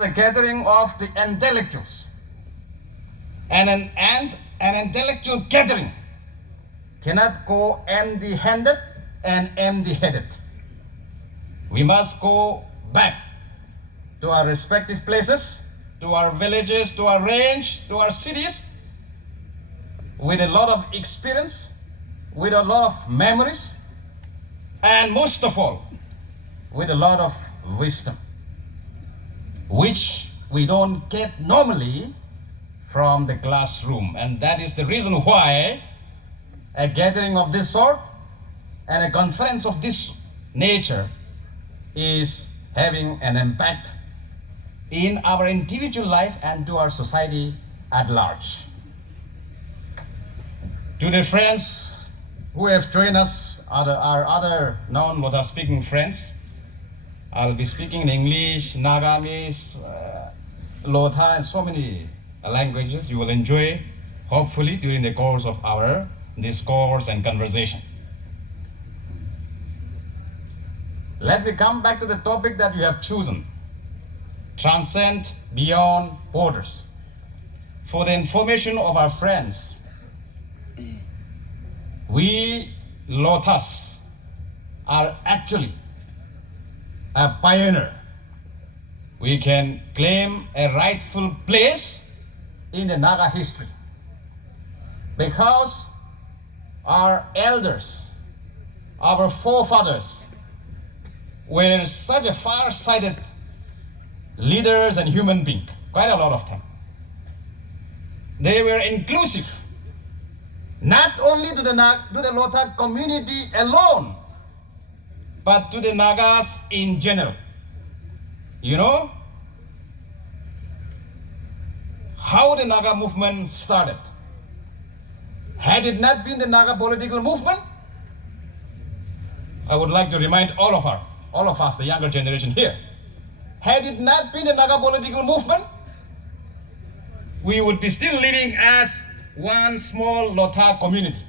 a gathering of the intellectuals. And an intellectual gathering cannot go empty-handed and empty-headed. We must go back to our respective places, to our villages, to our range, to our cities, with a lot of experience, with a lot of memories, and most of all, with a lot of wisdom, which we don't get normally from the classroom. And that is the reason why a gathering of this sort and a conference of this nature is having an impact in our individual life and to our society at large. To the friends who have joined us, our other non-Lotha speaking friends, I'll be speaking in English, Nagamese, Lotha, and so many languages you will enjoy, hopefully, during the course of our discourse and conversation. Let me come back to the topic that you have chosen: transcend beyond borders. For the information of our friends, we Lothas are actually a pioneer. We can claim a rightful place in the Naga history because our elders, our forefathers, were such a far-sighted leaders and human beings, quite a lot of them. They were inclusive, not only to the Lotha community alone, but to the Nagas in general. You know how the Naga movement started? Had it not been the Naga political movement, I would like to remind all of us, the younger generation here, had it not been the Naga political movement, we would be still living as one small Lotha community.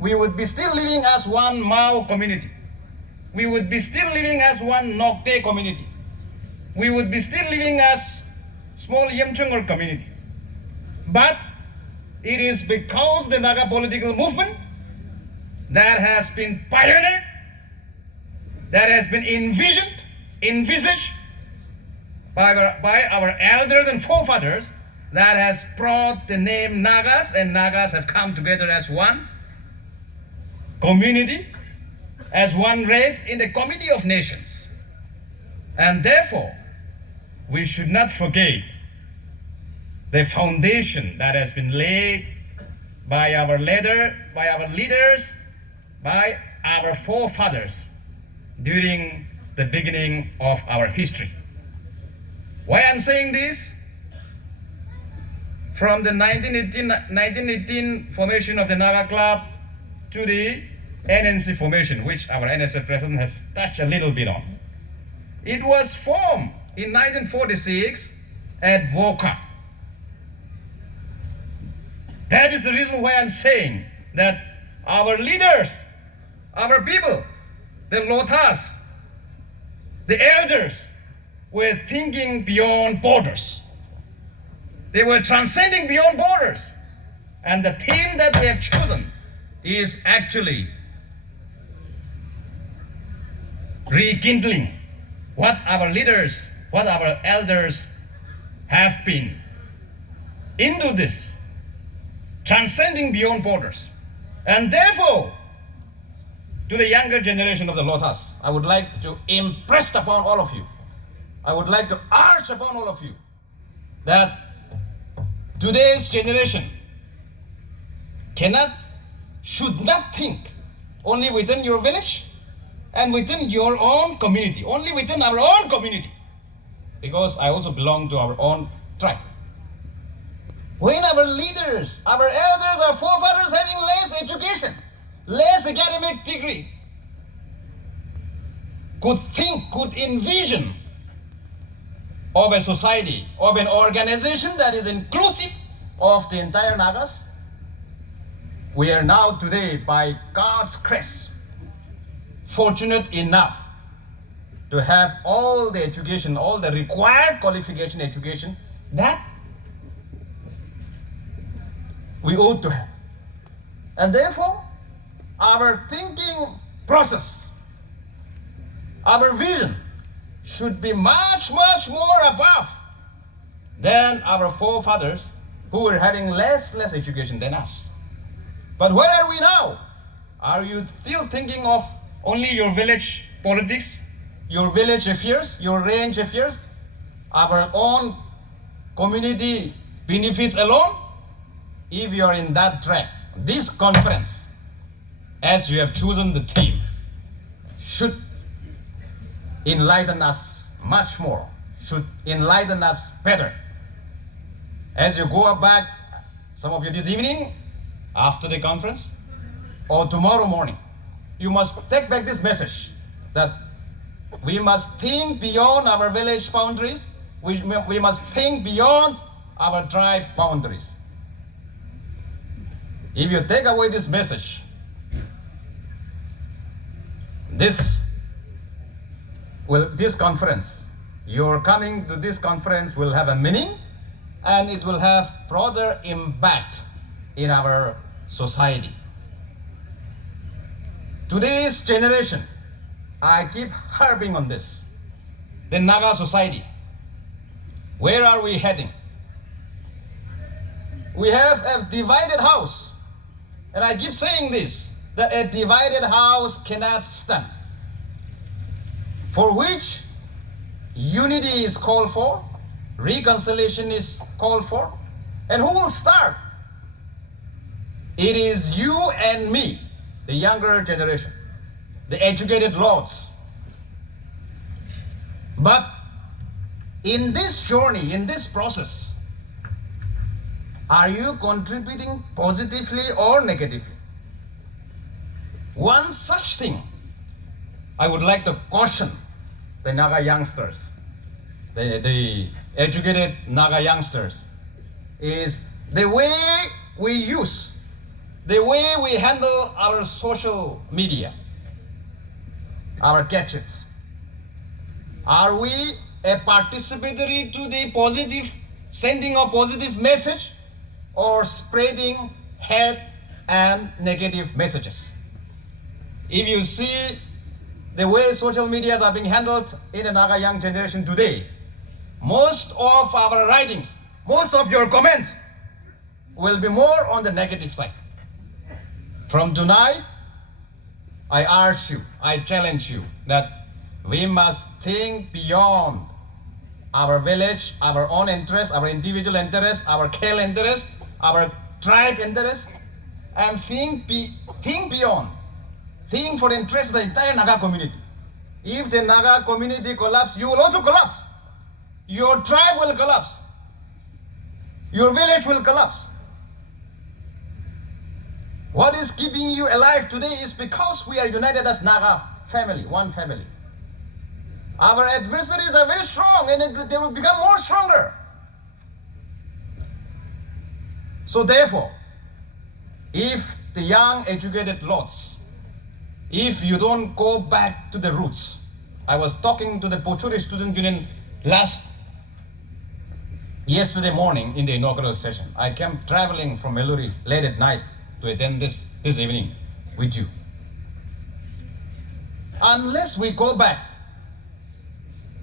We would be still living as one Mao community. We would be still living as one Nokte community. We would be still living as small Yemchungur community. But it is because the Naga political movement that has been pioneered, that has been envisaged by our elders and forefathers, that has brought the name Nagas, and Nagas have come together as one community, as one race in the community of nations. And therefore, we should not forget the foundation that has been laid by our leaders, by our forefathers during the beginning of our history. Why I'm saying this? From the 1918 formation of the Naga Club to the NNC formation, which our NSF president has touched a little bit on. It was formed in 1946 at Voka. That is the reason why I'm saying that our leaders, our people, the Lothas, the elders, were thinking beyond borders. They were transcending beyond borders. And the theme that we have chosen is actually rekindling what our leaders, what our elders have been into this, transcending beyond borders. And therefore, to the younger generation of the Lothas, I would like to impress upon all of you, I would like to urge upon all of you that today's generation should not think only within your village and within your own community, only within our own community, because I also belong to our own tribe. When our leaders, our elders, our forefathers having less education, less academic degree, could think, could envision of a society, of an organization that is inclusive of the entire Nagas, we are now today, by God's grace, fortunate enough to have all the education, all the required qualification education that we ought to have. And therefore, our thinking process, our vision should be much, much more above than our forefathers who were having less education than us. But where are we now? Are you still thinking of only your village politics, your village affairs, your range affairs, our own community benefits alone? If you are in that track, this conference, as you have chosen the theme, should enlighten us much more, should enlighten us better. As you go back, some of you this evening, after the conference, or tomorrow morning, you must take back this message that we must think beyond our village boundaries, we must think beyond our tribe boundaries. If you take away this message, this conference, your coming to this conference will have a meaning, and it will have broader impact in our society. Today's generation, I keep harping on this. The Naga society, where are we heading? We have a divided house, and I keep saying this, that a divided house cannot stand, for which unity is called for, reconciliation is called for, and who will start? It is you and me, the younger generation, the educated lords. But in this journey, in this process, are you contributing positively or negatively? One such thing I would like to caution the Naga youngsters, the educated Naga youngsters, is the way we use, the way we handle our social media, our gadgets. Are we a participatory to the positive, sending a positive message, or spreading hate and negative messages? If you see the way social medias are being handled in the Naga young generation today, most of our writings, most of your comments will be more on the negative side. From tonight, I urge you, I challenge you that we must think beyond our village, our own interests, our individual interests, our KL interests, our tribe interests, and think beyond. Think for the interest of the entire Naga community. If the Naga community collapses, you will also collapse. Your tribe will collapse. Your village will collapse. What is keeping you alive today is because we are united as Naga family, one family. Our adversaries are very strong, and they will become more stronger. So therefore, if the young educated lords, if you don't go back to the roots, I was talking to the Pochuri Student Union yesterday morning in the inaugural session. I came traveling from Meluri late at night to attend this evening with you. Unless we go back,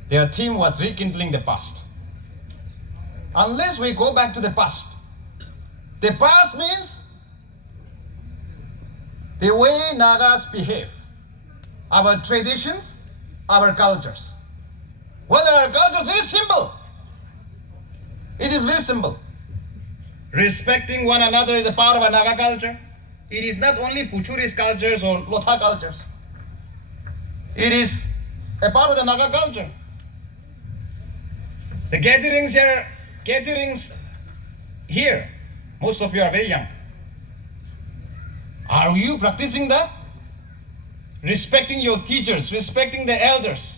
their theme was rekindling the past. Unless we go back to the past means the way Nagas behave, our traditions, our cultures. Whether our culture is very simple. It is very simple. Respecting one another is a part of a Naga culture. It is not only Puchuri's cultures or Lotha cultures. It is a part of the Naga culture. The gatherings here, most of you are very young. Are you practicing that? Respecting your teachers, respecting the elders.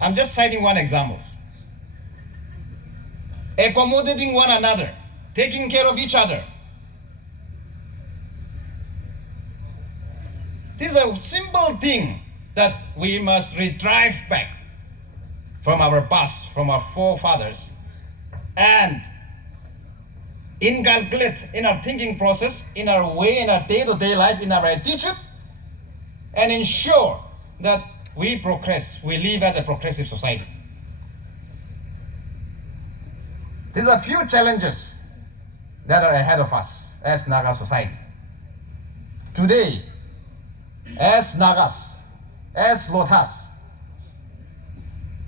I'm just citing one example. Accommodating one another, taking care of each other. This is a simple thing that we must retrieve back from our past, from our forefathers, and inculcate in our thinking process, in our way, in our day-to-day life, in our attitude, and ensure that we progress, we live as a progressive society. These are few challenges that are ahead of us as Naga society. Today, as Nagas, as Lothas,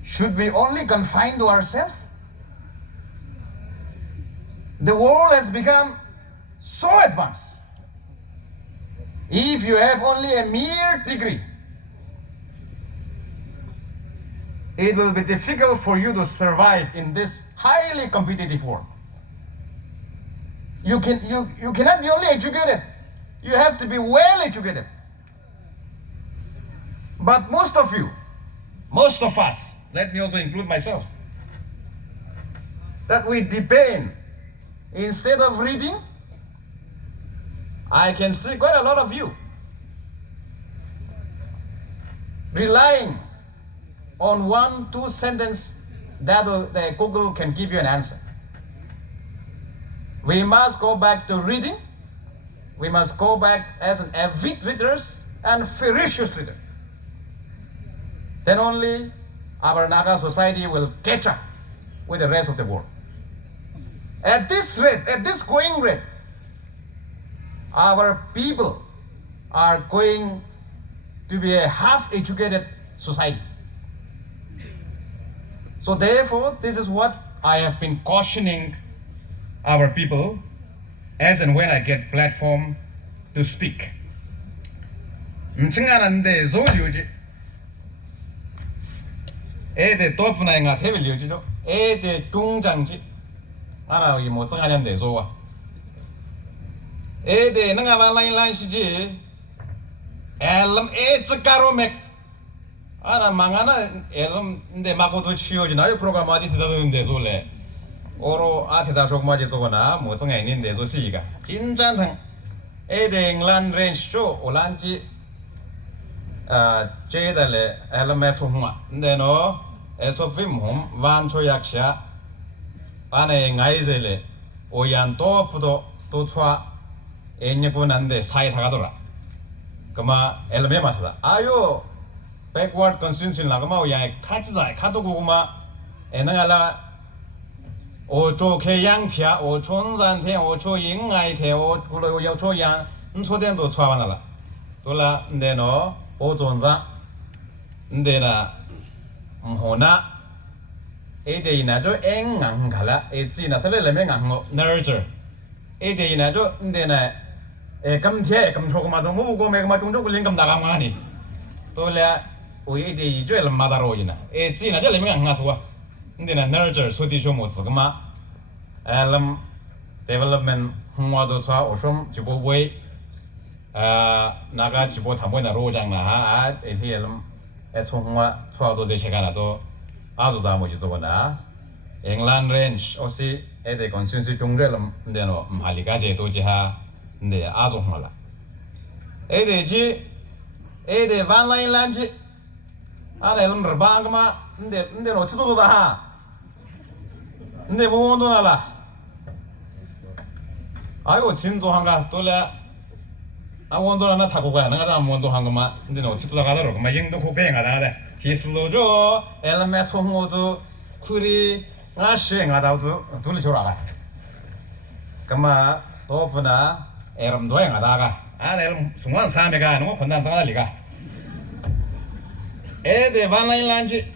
should we only confine to ourselves? The world has become so advanced. If you have only a mere degree, it will be difficult for you to survive in this highly competitive world. You cannot be only educated. You have to be well educated. But most of you, most of us, let me also include myself, that we depend, instead of reading, I can see quite a lot of you relying on 1-2 sentences that Google can give you an answer. We must go back to reading. We must go back as an avid readers and ferocious reader. Then only our Naga society will catch up with the rest of the world. At this rate, at this going rate, our people are going to be a half-educated society. So therefore, this is what I have been cautioning our people as and when I get platform to speak. m칭하는데 조울유지 애들 도프나잉아 태빌유지죠 애들 공장지 아나 이 뭐 정하는데 조와 애들 능아 발라인란시지 엘름 에츠가로맥 아나 망하나 엘름인데 마고도 치워지나요 프로그램 아직 대다는데 조래 오로 아테다 조그마지 조거나 뭐 정해있는데 조시가 진짠탕 에댕란 렌쇼 올란지 제달레 엘메 총마 근데노 에소빔홈 완초약샤 안에 nga이젤레 오얀 또프도 또츠와 에냐군한데 사이 다가더라 그마 엘메 마타다 아요 backward constitution 라그마 오양 카츠자 카도고구마 에능알라 我做开洋片，我春山天，我做银爱天，我过了要做洋，昨天都穿完了，对了，你喏，我做啥？你那，好那，那就硬硬看了，自那是来没硬我 nurture，那就你那，今天今错个嘛都我过没个嘛中国人咁大个嘛呢，对了，我一最了嘛大罗伊呢，自那就来没硬啊说。 Ndina nurture suti shomo tsugma alam development hungwado chwa oshom jibo wei naga jibo thamoi na rojang na ha ethi alam chungwa chwa do je chegana do azu da mo jizo na england range osi ede constituency tungre lam ndeno mhalika je do je ha nde azu hmala ede van line lanji ana elam rbangma ndeno chido da ha 근데 뭐 원도 나라 아이고 진도 한가 돌려 아 원도 하나 타고 가야 내가 원도 한 것만 근데 너 어떻게 가더라고 막 영도 고개 가다가 히슬로죠 엘메 총모도 쿠리 아시 가다도 둘이 줘라 그마 도프나 에름도 해 가다가 아 내가 중앙 사매가 하는 거 건단 장달리가 에데 반라인란지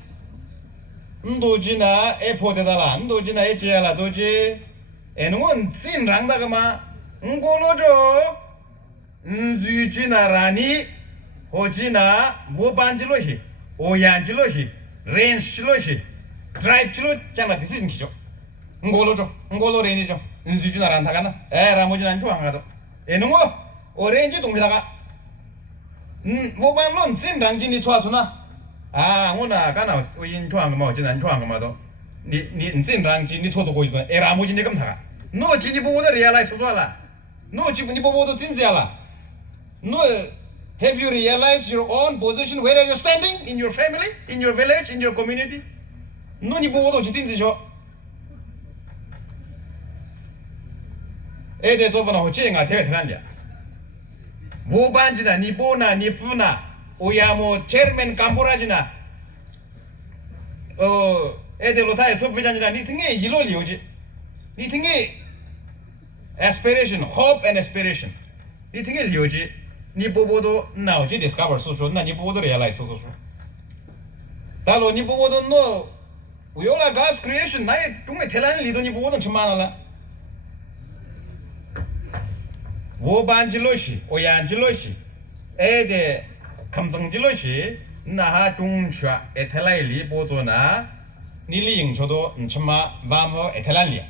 도지나 에포데달라 도지나 에지야라 도지 에능은 찐랑다가마 응고로죠 주지나라니 호지나 모반지로시 오얀지로시 렌시로시 드라이브지로 잖아 디스인키죠 응고로죠 응고로레니죠 주지나란다가나 에라모지난 좋아가도 에능어 오렌지 동비다가 모반론 찐랑진이 좋아서나 아, 오나 가나 우인 좋아한 거뭐 지난 좋아한 거마도 니 진랑지 니 초도 고지도 에라모지 니 검다가 너 지니 보고도 리얼라이즈 소소하라 너 지분이 보고도 진지하라 너 Have you realized your own position? Where are you standing in your family, in your village, in your community? 눈이 보고도 지진지죠. 애들 도보나 호치인가 되게 대단해. 모반지나 니보나 니푸나 오야모 체르맨 캄보라지나 애들 로타의 소프장이나 니 등에 일롤이 오지. 니 등에 aspiration, hope and aspiration. 니 등에 리오지. 니 보고도 나오지 discover 소소 나 니 보고도 realize 소소. 달로 니 보고도 너 we all are God's creation. 나의 동네 대단한 리도 니 보고도 정말라. 모반지로시 오얀지로시 애들 감정지로시 나하 동차 에텔라일리 보조나 닐리 ing초도 정말 마음어 에텔란리아.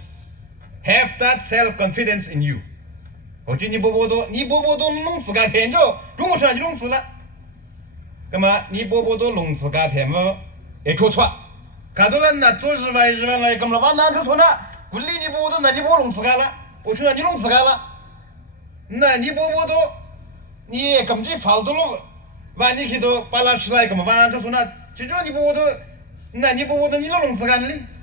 Have that self-confidence in you. 어찌 니 보보도 롱스가 된죠? 중국사람 이 롱스라. 그마 니 보보도 롱스가 되면 애초초아. 가돌란 나 조시바이시발라이 그럼 완난초초나 굴리 니 보보도 나 니 보고 롱스가라. 오추나 니 롱스가라. 나 니 보보도 니 감지 팔도로 많이 기도 빨라시라이 그럼 완난초초나 지조 니 보보도 나 니 보보도 니 롱스가니.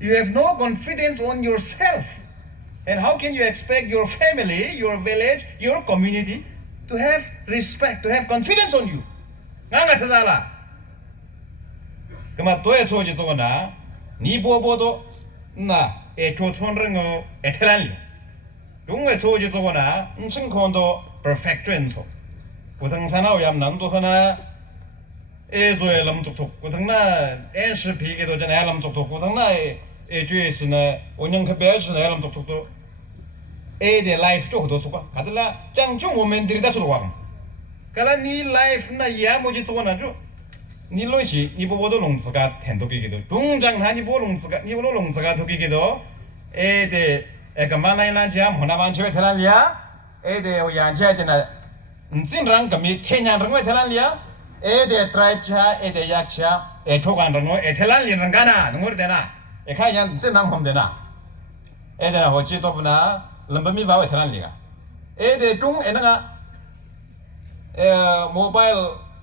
You have no confidence on yourself. And how can you expect your family, your village, your community to have respect, to have confidence on you? Nga tazala. Kama toye choji zogona, ni bobodo na e chochonrengo etelanli. Dungwe choji zogona, nchingkondo perfect 전소. 고등산하고 얌남도서나 에조에 람족톡 고등나 NCP기도 전에 람족톡 고등나 에주에스나 온영ከ배주나 람족톡도 에데 라이프 쪽도 소가 가들라 짱중 모멘들이다 소도와 가라 니 라이프 나 야모지 소나죠 니로시 니보보도 롱스가 텐도기기도 동장하니 보롱스가 니보로 롱스가 도기기도 에데 에가만라인란지암 호나반초에 테란리아 에데 오얀지아데나 진랑 감이 테냐랑we 테란리아 에데 트라이차 에데 약차 에토간랑we 에텔란리랑가나 능어되나 에카얀 진남홈되나 에데나 호치도브나 럼범이 바we 테란리가 에데 중 에나가 모바일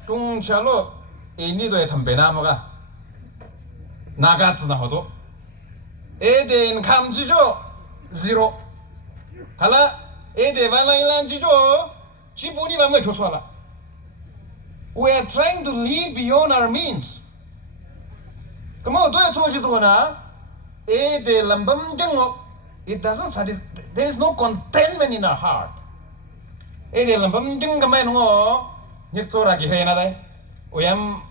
중차로 이니도에 탐배나무가 나가츠나 호도 에데인 감지죠 제로 갈라 에데 발라일란지죠 지분이 밤에 조수하라. We are trying to live beyond our means. 그럼 도에 초지소나 에데 람범정어 it doesn't satisfy. There is no contentment in our heart. 에데 람범정 가면 뭐 닉조라기 해나다. 오얌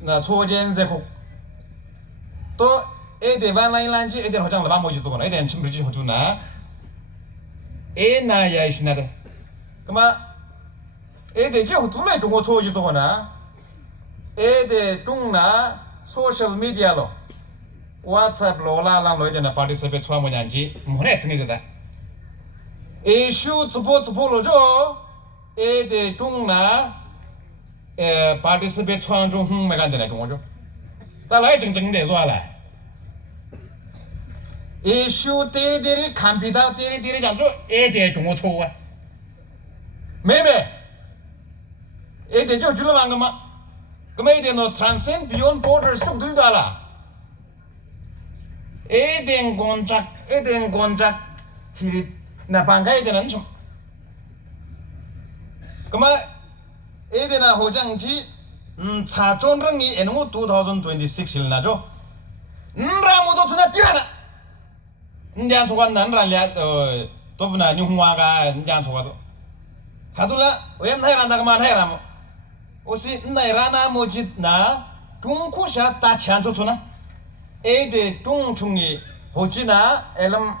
나 초젠세고 또 에데 반라인란지 에데 호장 라바 모지소나 에데 침브리지 호주나 에나야 이시나데. 그럼 에데 저 둘레 동고 초지소나 에데 동나 소셜 미디어로 WhatsApp 로라랑 로이데나 파티시페트 초아모냐지 뭐네 증이다. 이슈 츠보로죠 에데 동나 파티시페트 초안 좀 흥매간데나 그거죠. 달라이 정정돼 좋아라. 이슈 데리데리 컴퓨터 데리데리 장조 에데 동고 초와 매매 에데 저 줄어만 거마 그럼 에데 너 transcend beyond borders 쭉 들도 알아 에덴 건작 시리 나 방가에 되는 좀 그럼 에데나 호장지 차존릉이 에노 2026일 나죠 라모도 투나 띠라나 인디안 소관 난란리아 또부나 뉴화가 인디안 소가도 가둘라 왜 나이란다가 만해라모 오시 나이라나 모짓나 중쿠샤 따치안초초나 에데 중충이 호지나 엘럼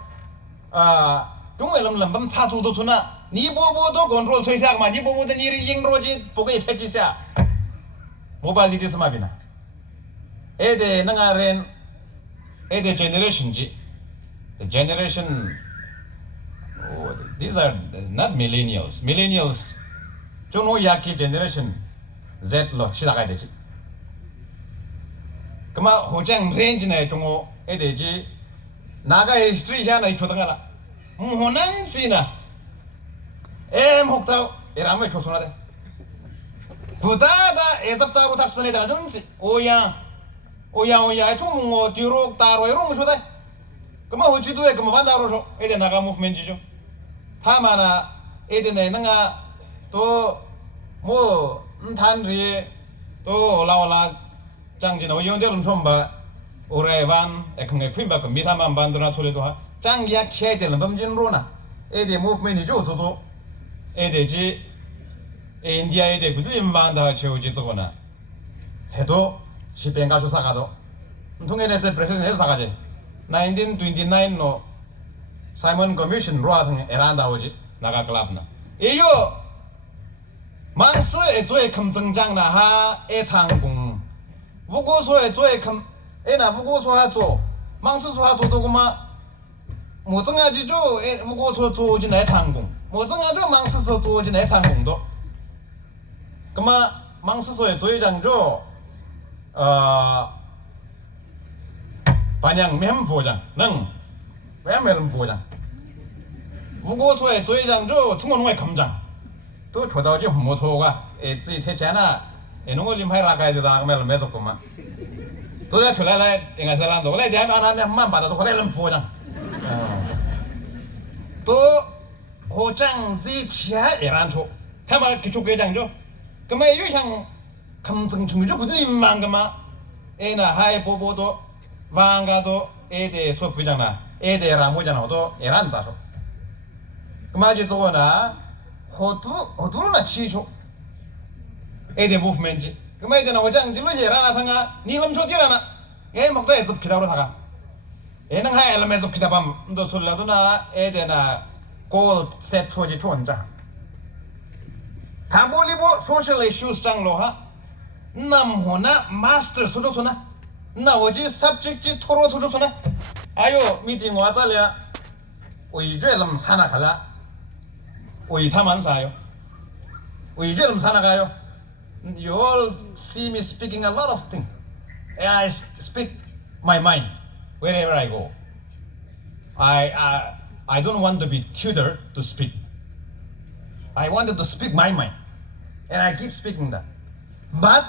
중엘럼 럼범 차주도 초나 니보보도 컨트롤 퇴사마 니보보도 니리 잉로지 보게 태지사 모바일 디디스마비나 에데 나가렌 에데 제너레이션지 the generation these are not millennials. Millennials, 저노 야키 generation Z로 시작해야 되지. 그마 호장 레인지네 동호 에데지 나가 히스토리 하나 이초등하라. 호난지나 엠 혹다오 에라메 조선하대. 부다다 에섭다로 닥스네 되나 좀지 오야 좀 뭐 뒤로 따로 이런 거 줘다 그만 어찌도에 그만 반다로 줘 에데 나가 무브먼트죠 다마나 에데네 능아 또뭐 단리 또 올라올라 장진어 연결은 좀봐 오래반 에坑에 퀸바 그 미타만 반도나 소리도 하 장약 쉐데는 범진로나 에데 무브먼트죠 저도 에데지 인디아에 대해 그들림 반다 지오지 저거나 해도 시변 가수 사가도 통해내서 프레시던트에서 사가지 1929로 사이먼 커미션 로아등 에란다 오지 나가 클럽나 이요 망스의 조의 검증장나 하 애창공 우고소의 조의 검 에나 우고소하조 망스소하조도 그마 뭐정하지죠 우고소 조진 애창공 뭐정하죠 망스소 조진 애창공도 그마 망스소의 조회장조 반양 멤부장 능 멤부장 우고소의 조회장조 충원홍의 검장 또 조다오지 모토가 에지 태잖아 에농을림 하이라가이즈다 그러면 매섭구만 또다 출라라 잉아살란도 그래 대하면 하나만 받아서 그래는 부장 또 고장 지치아 에란초 타마 기초 회장조 그러면 이거 감정 중요죠 부들림만 그마 에나 하이 보보도 방가도 에데 수업 부장나 에데라 모잖아도 에란자서 그마지 저거나 호두로나 치죠 에데 무브먼트 그마 에데나 오장질로 해라나 상아 니름 조지라나 에 먹다 에서 기다로 사가 에는 하이 엘메서 기다밤 너 솔라도나 에데나 골 세트지 좋은자 담볼리보 소셜 이슈스 장로하 남호나 마스터 소조소나 나오지 sabject지 토로 소조소나 아유 미팅 와자랴 오이죄름 사나가라 오이 타만사요 오이죄름 사나가요 you all see me speaking a lot of things and I speak my mind wherever I go I don't want to be tutored to speak I wanted to speak my mind and I keep speaking that but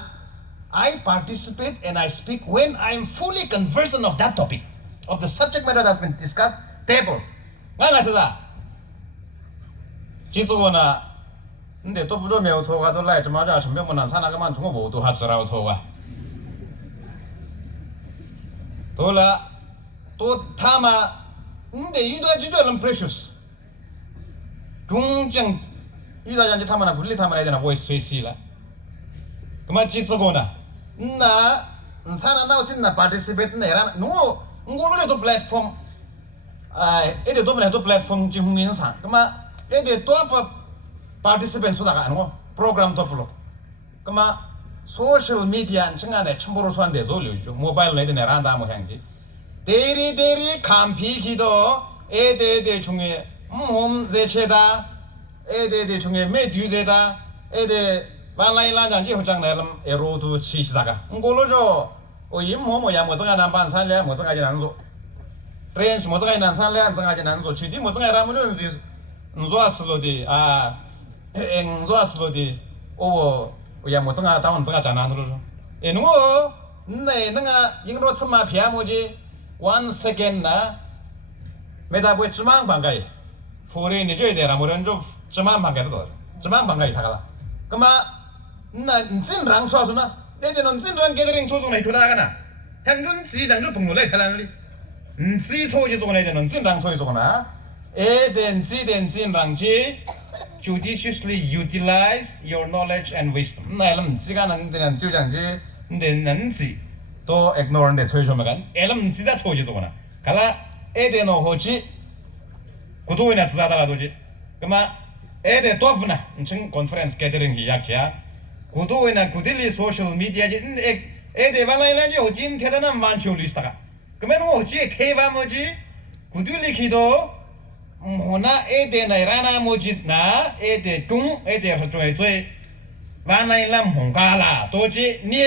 I participate and I speak when I'm fully conversant of that topic, of the subject matter that's been discussed, tabled. 맞아. 지도나 근데 또 부족해요. 저가 돌라야 좀 맞아. 전병문안 사나가만 중고 모두 하더라고 저가. 돌라 또 타마 근데 유다지도는 precious. 중정 유다잔지 타마나 분리 타마나 되나 보이 스위스라. 그만 지도나 na sana na usin na participate na era no ngolo to platform ede to bne to platform ji hungin sa kama ede to fa participant suda ga no program to flow kama social media chinga ne chmboro suande zo lyo mobile ne de randa mo 향지 데리 감피 기도 ede 중에 제체다 ede 중에 메듀제다 ede 반라인란장지 호장내름 에로도 치시다가 응골로죠 임모모야 뭐정아 남반 살래 뭐정아지 난소 렌스 뭐정아 난 살래 안정아지 난소 취디 뭐정아 라무는 좋았을로디 좋았을로디 야 뭐정아 다운 정아 자나노로 에누고 네 능아 잉로 츠마 피아모지 원 세겐나 메다보에 쯔망 방가이 포레니 줘야 되라 뭐는 좀 쯔망 방가도 쯔망 방가이 타가라 그마 나 진랑 소소나 내데는 진랑 게더링 소소나 이토다가나 향준 지장주 봉로래 탈란리 지 소지 소나 내데는 진랑 소지 소나 에덴 지덴 진랑지 judiciously utilize your knowledge and wisdom 나름 지가는 데는 주장지 근데는 지또 ignore인데 소리쇼마간 엘음 지다 소지 소나 갈라 에데노 호지 구도이나 지다다라도지 그마 에데 또프나 층 컨퍼런스 게더링 약치야 구도에나 구딜리 소셜 미디어지 에데 발라이라지 오진 대단한 많죠 리스트가 그러면 어찌 대바 뭐지 구딜리 기도 뭐나 에데나 라나 뭐지나 에데 중 에데 저에 발라이람 홍가라 도지 니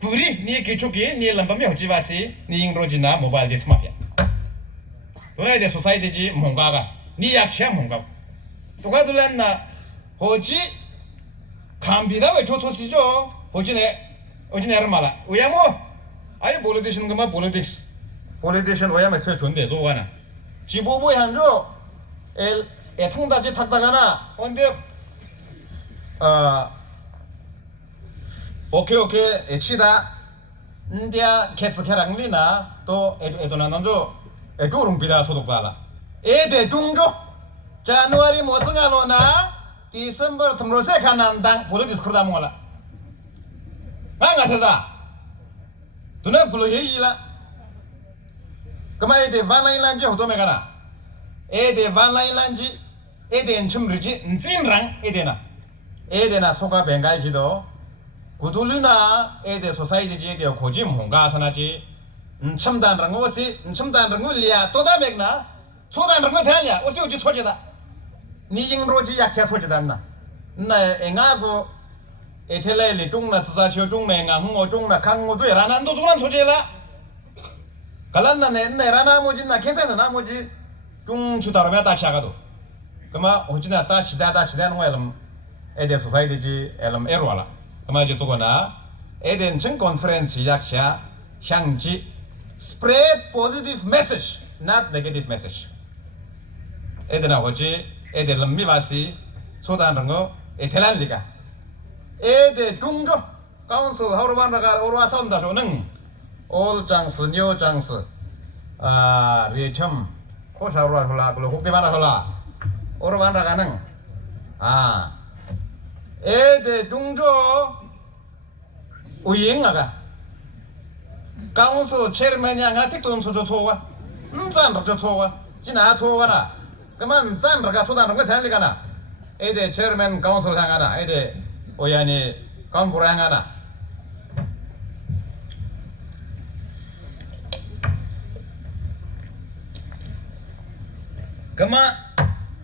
부리 니 기초기 니 람밤이 어찌 바시 니 잉로지나 모바일 제 스마피아 도라이데 소사이티지 홍가가 니 약체 홍가 똑같을란나 어찌 감비다 왜 조소시죠 어진에 말아 왜야뭐 아예 politician 그만 politician 왜야면 저 존대 소가나 지보부 향조 에 통다지 탁다가나 언데 오케이 치다 인디아 개츠케랑리나 또 에도나 남조 에도롱비다 소독발라 에데 중조 자누아리 모등알로나 디셈버 텀로세 칸난당 politics 그러다 몰라 망가되다 누나 굴로예이라 그만 에데 반라인란지 호도메가나 에데 반라인란지 에데 춤르지 인진랑 에데나 소가 뱅가이기도 구둘리나 에데 소사이드지 에데 고짐 홍가사나지 첨단랑 것이 첨단랑 걸리야 또다맥나 소단랑 거 되냐 어시 오지 초지다 니징로지 약체 초지다나 나 앵하고 에텔레리 중나 트사치오 중나 앵하 홍어 중나 강고도 라난도 두란 소지라 갈란나 내 라나 모진나 캔사서 나머지 중추다로면 다시아가도 그마 어찌나 다시다는 거야 에데 소사이드지 엘럼 에로알라 그마 이제 저거나 에덴 전 컨퍼런스 약샤 향지 spread positive message not negative message 에데나 어찌 에데 럼미바시 소다는 거 에텔란리가 에데 중조 카운슬 하루반다가 오르와 사람다 조는 올장스 뉴장스 리첨 코샤루라 홀라 글로 혹대바나 홀라 오르반다가는 에데 중조 우잉아가 카운슬 체르맨 양아 택돈 소조 초와 짠르 초와 지나 초와라 그만 짠르가 초다는 거 달리가나 에데 체르맨 카운슬 향하나 에데 오야니 컴프로 향하나 그만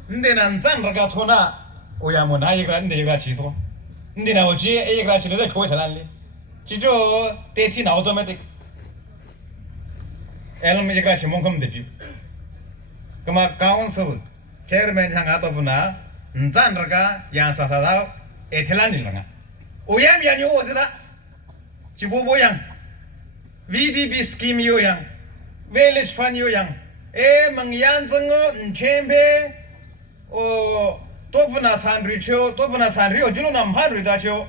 근데 난 짠르가 초나 오야뭐 나이가 근데 이가 지소 근데 나 오지 에이가 지르데 거기 달리 지조 데티나 오토매틱 엘럼 이가 지몽컴 데피 그만 카운슬 체르맨 향하더구나 짠르가 양사사다 에텔란일랑아 오야미 아니오 어디다 지보보양 VDB 스킴 요양 벨리지 판 요양 에망얀정어 쳔베 또프나 산리오 줄로남 하르다쇼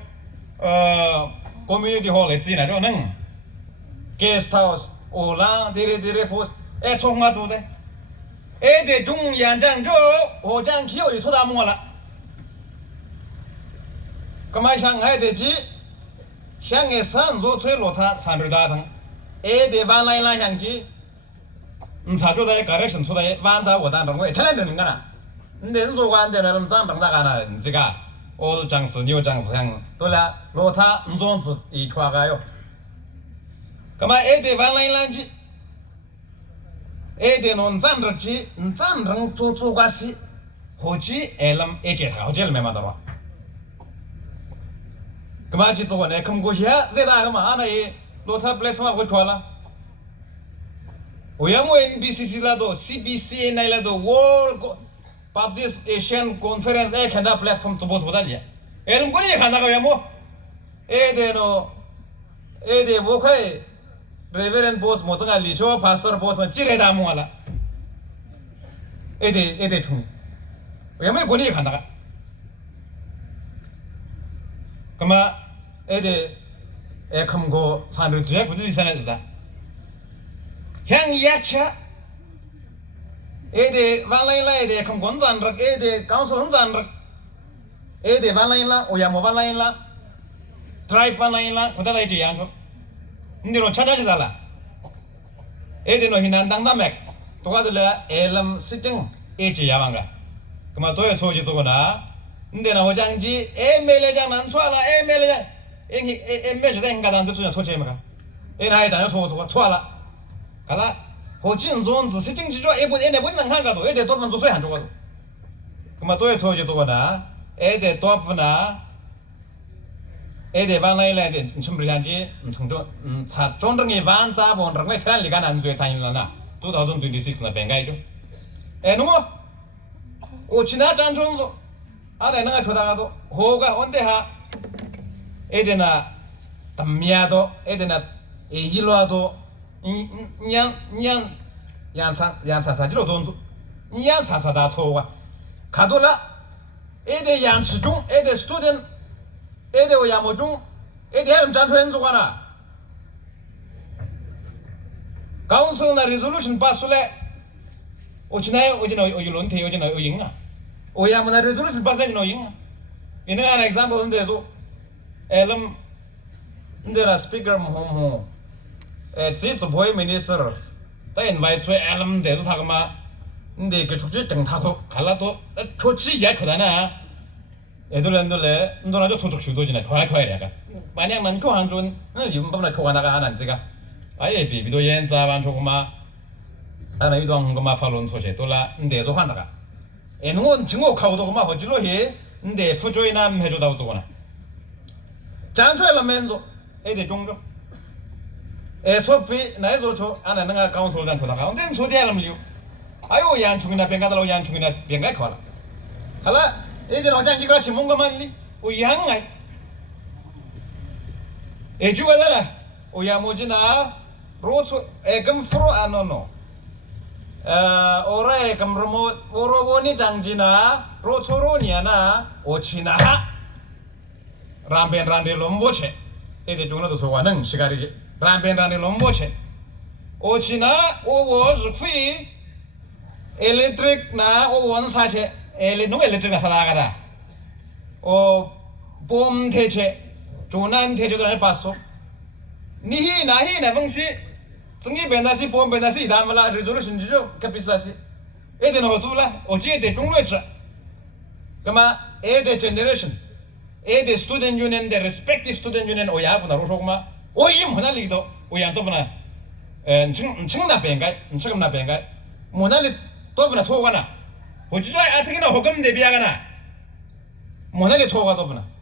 커뮤니티 홀 에지나죠 능 게스트하우스 올라 데레 포스 에 총마도데 에데 중얀장조 오장 기요이 소다몽라 그만 상하이되지 상해 산조 최로타 산르다당 에데 반라인라 향지 사조다의 가렉션 소다의 반다 오단런 거에 탈란되는 거나 근데 소가 안 되는 장당다가나 지가 올 장스 뉴 장스 향 돌아 로타 존스 이ထွာ가요 그만 에데 반라인란지 에데논 잔르지 잔랑 쪼쪼가시 호지 엘람 에제타 호젤 메마더라 그만 지도네 금고시야 제다 그만 하나의 로타 플랫폼하고 좋아라 오야모 NBCC라도 CBCA 나이라도 월 Public Asian Conference 에 캔다 플랫폼 또 보달이야 에는 거니 하나가 야모 에데노 에데 보카이 레베렌 보스 모터가 리쇼 파스터 보스 찌레다 모알라 에데 중 야모 거니 하나가 그마 에데 에컴고 산르주에 부들리사나즈다 향야차 에데 반라인라 에데 컴곤 잔르 에데 카운슬 잔르 에데 반라인라 오야모 반라인라 트라이브 반라인라 고다다 이제 양조 인디로 찾아지달라 에데노 히난당다맥 도가들라 엘람 시팅 에지 야방가 그마 도에 초지소거나 인데나 호장지 MLA 장난 좋아라 MLA 장 MLA 장가단 저주냐 초체마가 에나이 장요 소소가 좋아라 갈라 호진존즈 시팅지조 에보 에네보는 한가도 에데 도분 조소에 한 조가도 그마 도에 초지소거나 에데 도프나 에데 반라일랜드 춤브리한지 성도 사 존릉이 반다 본릉에 트랄리가 난주에 다니려나 2026나 뱅가이죠 에노 오치나 장존소 아래 내가 조다가도 호가 언데하 에데나 담미아도 에데나 에질로아도 냥 양사사지로 돈주 양사사다 토와 가돌라 에데 양치중 에데 스튜던트 에데 오야모중 에데 하름 잔초엔조가나 가운슬나 리졸루션 파술레 오치나에 오지나 오일론테 오지나 오잉아 오야모나 리졸루션 파슬레 지나 오잉아 이는 한 example 인데서 엘럼 인데라 스피커 모모 에지츠 보이 미니스터 다 인바이트 엘럼 데서 타가마 인데 그 축제 등 타고 갈라도 좋지 야 그다나 애들랜들레 인도나죠 초축 주도지나 좋아야 약간 만약 난 교한 준 이번 밤에 교가 나가 하나 제가 아예 비비도 연자반 조금마 하나 이동 거마 팔론 소식 돌라 인데서 환다가 애는 증오하고도 그마 허질로 해 인데 부조이남 해주다고 저거나 장초엘라면서 애들 종종 소피 나이도 저 안에 내가 가운솔단 보다가 근데 소디하람이요 아유 양충이나 뱅가달로 양충이나 뱅가 커라 할라 애들 어장 이거라 지문가만리 오양아이 에주가다라 오야모지나 로츠 에금 프로 아노노 오라 에금 로모 오로보니 장지나 로초로니아나 오치나 람벤 란데 롬보체 애들 중에도 소와는 시가리지 람벤 란데 롬보체 오치나 오워즈 퀴 electric na o 원 사체 no electric na 사다가다 오 봄 대체 조난 대체도 안 봤어 니히 나히 나봉시 증기 벤다시 봄 벤다시 이다말라 리졸루션 지죠 카피사시 에데노 호둘라 오지에데 중로에차 그마 에데 제너레이션 에데 스튜던트 유니언 데 respective student union 오야부나 로소구마 오임 호날리기도 오얀도부나 층나 뱅가 층나 뱅가 모날리 또부나 토가나 보지자 아트기나 호금 대비하가나 모나리 토가 또부나